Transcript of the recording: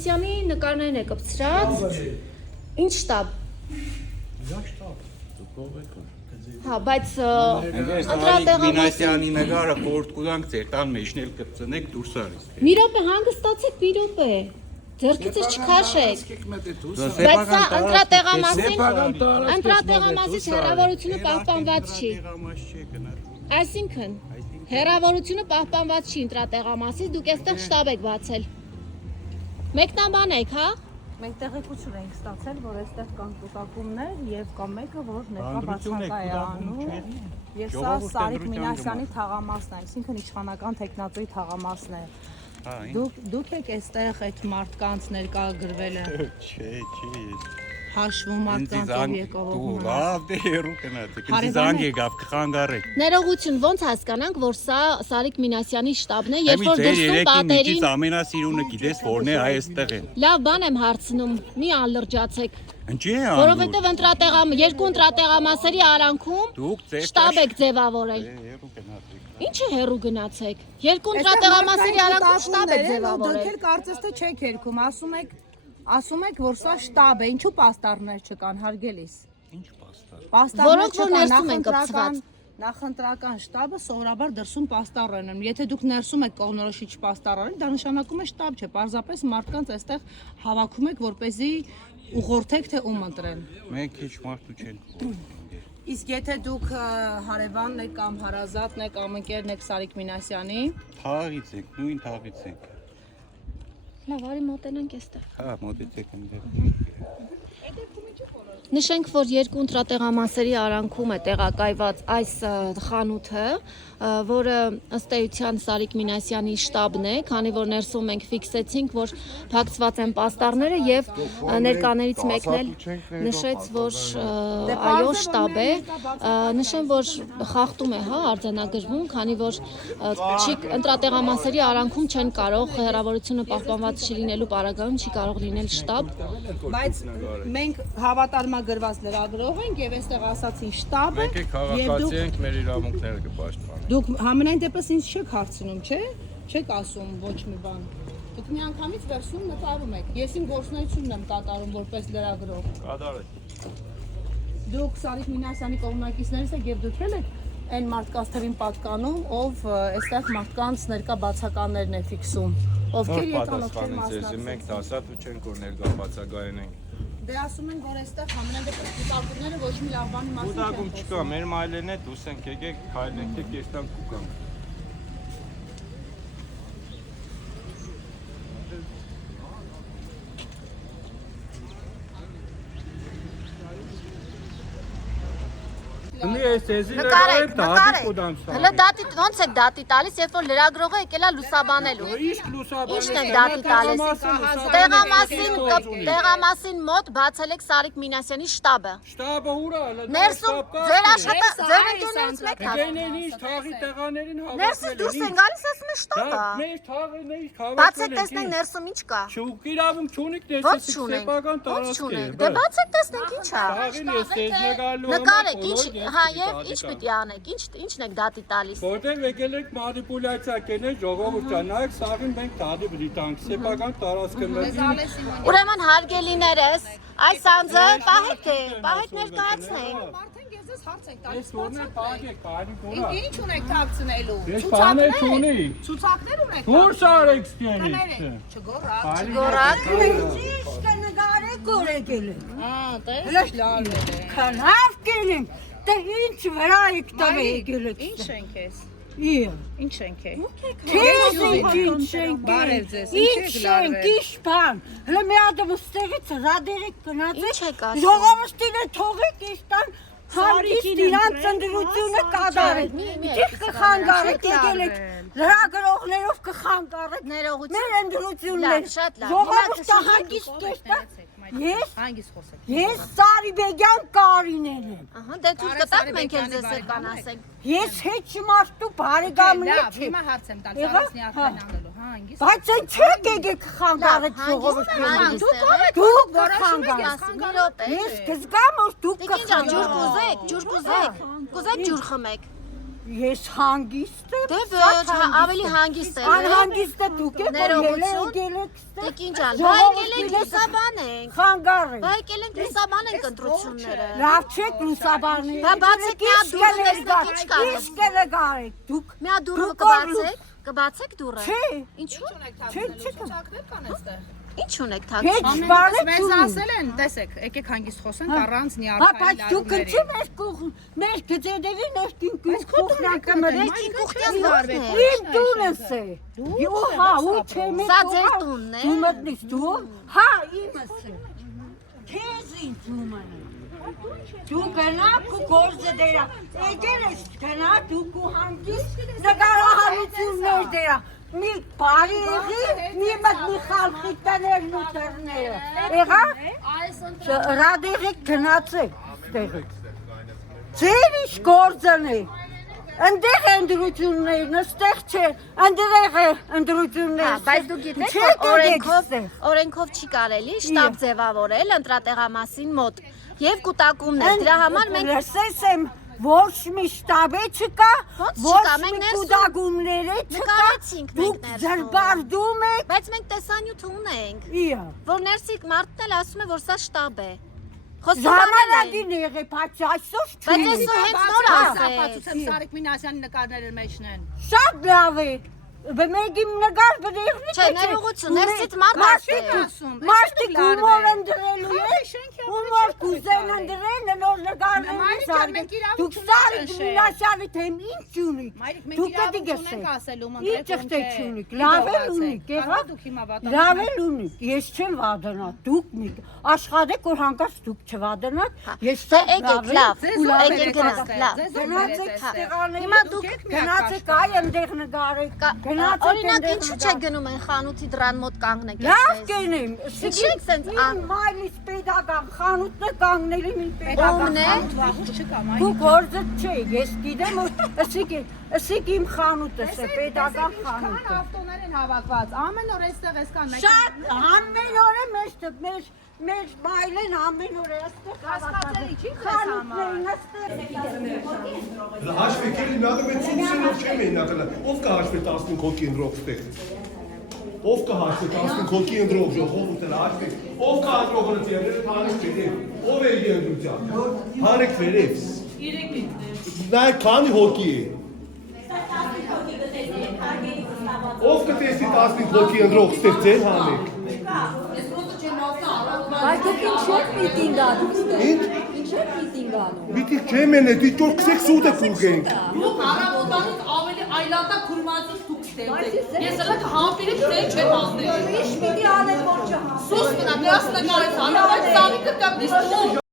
Մինասյանի նկարներն է կպցրած։ Ինչ շտաբ։ Հա, բայց Սարիկ Մինասյանի նկարը խորտ կուտանք ձեր տան մեջն էլ կծնեք դուրս արից։ մի րոպե հանգստացեք, մի րոպե։ Ձեռքիցս չքաշեք։ Բայց սա ընտրատեղամասից հեռավորությունը պահպանված չի։ Այսինքն հեռավորությունը պահպանված չի ընտրատեղամասից, դուք այստեղ շտաբ եք բացել։ Մեկնաբան եք, հա։ Մենք տեղեկություն ենք ստացել, որ այստեղ կան կուտակումներ եւ կա մեկը, որ ներկա բացակա է անում։ Եվ սա Սարիկ Մինասյանի թաղամասն է, այսինքն իշխանական տեխնատոյի թաղամասն է։ Դուք եք այստեղ այդ մարդկանց ներկա գրվելը։ Չէ, Հաշվում մարդկանց եկողով։ Լավ, դե հերու կնացեք։ Ինձ զանգ եկավ, կխանգարեք։ Ներողություն, ոնց հասկանանք, որ սա Սարիկ Մինասյանի շտաբն է, երբ որ դրսում պատերին ամենասիրունը գիտես որն է այստեղ են։ լավ բան եմ հարցնում, մի ալրջացեք։ Ինչի է անում։ Որովհետև երկու ընտրատեղամասերի արանքում շտաբ եք ձևավորել։ Ինչը հեռու գնացեք։ Երկու ընտրատեղամասերի արանքում շտաբ եք ձևավորել։ Դուք էլ կարծես թե չեք երգում, ասում եք, որ սա շտաբ է, ինչու պաստառներ չկան, հարգելիս։ Ինչ պաստառ։ Որոնք որ ներսում են կպցված։ Նախընտրական շտաբը սովորաբար դրսում պաստառ են անում։ Եթե դուք ներսում եք կողմնորոշիչ պաստառ արել, դա նշանակում է շտաբ չէ, պարզապես մարդկանց այստեղ հավաքում եք, որպեսզի ուղղորդեք թե ում ընտրեն։ Մենք քիչ մարդու չենք։ Իսկ եթե դուք հարևանն եք կամ հարազատն եք կամ ընկերն եք Սարիկ Մինասյանի, Թաղից ենք, նույն թաղից ենք։ Լավ, արի մոտենանք այստեղ։ Հա, մոտեցեք այնտեղ։ Նշենք, որ երկու ընտրատեղամասերի արանքում է տեղակայված այս խանութը, որը ըստ էության Սարիկ Մինասյանի շտաբն է, քանի որ ներսում մենք ֆիքսեցինք, որ փակցված են պաստառները եւ ներկաներից մեկն էլ նշեց, որ այո շտաբ է, նշեմ, որ խախտում է, հա, արձանագրվում, քանի որ ընտրատեղամասերի արանքում չեն կարող հեռավորությունը պահպանված չլինելու պարագայում չի կարող լինել շտաբ, բայց մենք հավատարմագրված լրագրող ենք եւ այստեղ ասացին շտաբ է եւ դուք ենք մեր իրավունքները կպաշտպանենք։ Դուք համենայն դեպս ինձ չեք հարցնում, չէ՞։ Չեք ասում ոչ մի բան։ Դուք միանգամից վերցնում նկարում եք։ Ես իմ գործունեությունն եմ կատարում որպես լրագրող։ Կատարեք։ Դուք Սարիկ Մինասյանի կողմնակիցներից եք եւ դուք եք այն մարդկանց թվին պատկանում, ով այստեղ մարդկանց ներկա բացականներն է ֆիքսում։ Ովքեր եկան, ովքեր մասնակցեցին։ Մենք դասատու չենք, որ ներկա բացակայենք։ Դե ասում են, որ այստեղ համենայն դեպս կուտակումները ոչ մի լավ բանի մասին չեն Կուտակում չկա, մեր մայլեն է, դուս ենք եկեք, քայլենք, ես տանք կուկանք։ նկարեք, հələ դատի, ոնց եք դատի տալիս, երբ որ լրագրողը եկել է լուսաբանելու։ Ինչն եք դատի տալիս։ Տեղամասին մոտ բացել եք Սարիկ Մինասյանի շտաբը։ Շտաբը ուրա, Ներսում ձեր ընկերներից մեկն է։ Ներսից դուրս են գալիս, ասում է շտաբը։ Բացեք տեսնենք ներսում ինչ կա։ Իրավունք չունեք Ոնց ներսից չունենք։ սեփական Ոնց տարածք է։ չունենք։ Դե բացեք տեսնենք ինչ է։ Նկարեք, ինչ, հա, եւ ինչ պիտի անեք, ինչն եք դատի տալիս։ Որտեղ եկել եք մանիպուլյացիա կենեք ժողովուրդը, նայեք սաղին մենք դատի բրի տանք, սեփական տարածքը մտի։ Ուրեմն հարգելիներս, այս անձը պահեք ներկայացնենք։ Արդեն ես հարց եք տալիս։ Ես որն է պահեք, բարի գորա։ Ինչ ունեք թաքցնելու։ Ես բաներ չունի։ Ցուցակներ ունեք։ Դուրս արեք ստենից։ Գորակ։ Ճիշտ նկարը գորեկել է։ Տես լավ է։ Քանավ կելեմ։ Դե ինչ վրա եք տվել եկել եք։ Ինչ ենք ես։ Ինչ ենք է։ Քեզ ինչ ենք։ Բարև ձեզ, Ինչ ենք, ինչ բան։ Հələ մի հատ ոստեղից ռադերիկ գնացեք։ Ինչ եք ասում։ Ժողովրդին թողեք իստան հանդիստ իրան ծնդրությունը կատարեք։ Ինչ կխանգարեք եկել եք։ Լրագրողներով կխանգարեք։ Ներողություն։ Մեր ընդրությունն է։ Լավ, շատ լավ։ Ժողովուրդը հանգիստ կերտա։ Հանգիստ խոսեք։ Ես Սարիբեգյան Կարինեն եմ։ Ահա, դե ցույց կտաք մենք էլ ձեզ էլ կանասենք։ Ես հետ չմարտու բարեկամն Լավ, եմ։ հիմա հարց եմ տալիս, առանցնի արդեն անելու, հա, հանգիստ։ Բայց այն չեք եկեք խանգարեք ժողովրդին։ Դուք կխանգարեք։ Մի րոպե։ Ես կզգամ որ դուք Տիկին ջան, ջուր կխանգարեք։ կուզեք։ Կուզեք ջուր խմեք։ Ես հանգիստ եմ։ Դե ոչ, ավելի հանգիստ է։ Անհանգիստ է դուք եք Ներողություն։ ելեք։ Դե ինչ ալ, բա եկել ենք լուսաբան ենք։ Խանգար Բա եք։ եկել ենք լուսաբան ենք ընտրությունները։ Լավ չեք լուսաբանի։ Բա բացեք մի հատ դուռը, տեսնենք ինչ կա։ Ինչ կգարեք դուք։ Մի հատ դուռը կբացեք, կբացեք դուռը։ Չէ։ Ինչու՞։ Չէ։ Ճակներ կան այստեղ։ Ինչ ունեք Heç թաքցի։ բան Մեզ չունի։ ասել են, տեսեք, եկեք հանգիստ խոսենք առանց Հա, նյարդային բայց դուք լարումների։ ինչի մեր կողմ, մեր գծեդերի ներքին կողմնակը Ներքին կողքյան դուռն է։ Իմ տունս է։ Ու հա, ու չէ մեր Սա ձեր տունն է։ Դու մտնես դու։ Հա, իմս է։ Քեզ ինչ ումը։ Դու գնաք ու գործը դերա։ Եկել ես գնա դուք ու հանգիստ նկարահանություններ դերա։ Մի բարի եղի, մի մտնի խալխի տներն ու տերները։ Եղա, ռադեղեք գնացեք ստեղից։ Ձեր ինչ գործն է։ Ընդեղ է ընդրություններն, ստեղ չէ, ընդեղ է ընդրությունները։ Բայց դու գիտեք, որ օրենքով չի կարելի շտաբ ձևավորել ընտրատեղամասին մոտ եւ կուտակումներ։ Դրա համար մենք լսես եմ ոչ մի շտաբե չկա, Ոնց ոչ չկա, մենք մի ներսում կուտակումները չկա։ նկարեցինք մենք Դուք ներսում։ ձրբարդում եք։ բայց մենք տեսանյութ ունենք, Իա։ որ ներսի մարդն էլ ասում է, որ սա շտաբ է։ Խոստովանել են։ Ժամանակին եղե, բայց այսօր Բայց չի։ այսօր հենց նոր ասեց։ Ապացուցեմ Սարիկ Մինասյանի նկարները մեջն են։ Շատ լավ է։ Մեկի նկար բերեխնի Չէ, ներողություն, ներսից մարդ ասում, Մարդիկ այստեղ ումոր լարվել։ ընդրելու Հա, է, շենքի ումոր կուզեն ընդրել, նոր նկարներ Մայրիկ, զարգել։ մենք իրավունք Դուք չունենք Սարիկ նշել։ Մինասյանի թեմ ինչ ունիք։ Մայրիկ, մենք Դուք իրավունք դիգես չունենք եք։ ասելու Ինչ մնդրեք եղտե չունիք, լավ էլ ունիք, եղա։ Դուք հիմա վատանում Լավ էլ ունիք, ես չեմ վադանա, դուք մի աշխատեք, որ հանկարծ դուք չվադանաք, ես Դե շատ եկեք, լավ, Ձեզ ով եկեք գնանք, լավ։ Գնացեք ստեղանել, Հիմա դուք գնացեք այ ընդեղ նկարեք, գնացեք Օրինակ ընդեղ ինչու՞ չեք գնում այն խանութի դրան մոտ կանգնեք Լավ այդպես։ կենեմ, Ինչի՞ եք սենց իմ մայրից պետական խանութն է կանգնել իմ պետական Ո՞մն է։ վաղուց չկա, մայրիկ։ Դու գործը չէ, ես գիտեմ, որ ըսիկ իմ խանութս է, պետական խանութը։ Քան ավտոներ են հավաքված, ամեն օր այստեղ էս կան։ Շատ ամեն օր է մեր մայրեն ամեն օր է այստեղ Կասկածելի չի քեզ համար։ Հաշվեկել մի հատ մեծ ցույցերով չեմ ենակել։ Ով կհաշվի 15 հոգի ընդրող ստեղ։ Ով կհաշվի 15 հոգի ընդրող ժողովուրդը հաշվի։ Ով կհաշվի օգնությունները թանեք վերև։ Ով է ընդրության։ Թանեք վերև։ 3 Նա քանի հոգի է։ Ով կտեսնի 15 հոգի ընդրող ստեղ ձեր հանեք։ Բայց դուք ինչ եք միտինգ անում ստեղ։ Ինչ եք միտինգ անում։ Միտիկ չեմ են, դի ճոր քսեք սուտը կուգենք։ Դուք հարավոտանից ավելի այլատակ քուրմածից դուք ստեղծեք։ Ես հələ համբերեք թե չեմ ասել։ Ինչ պիտի անեն որ չհա։ Սուս մնա, դրասնա կարեց, հանրայք սավիկը կապ դիստում։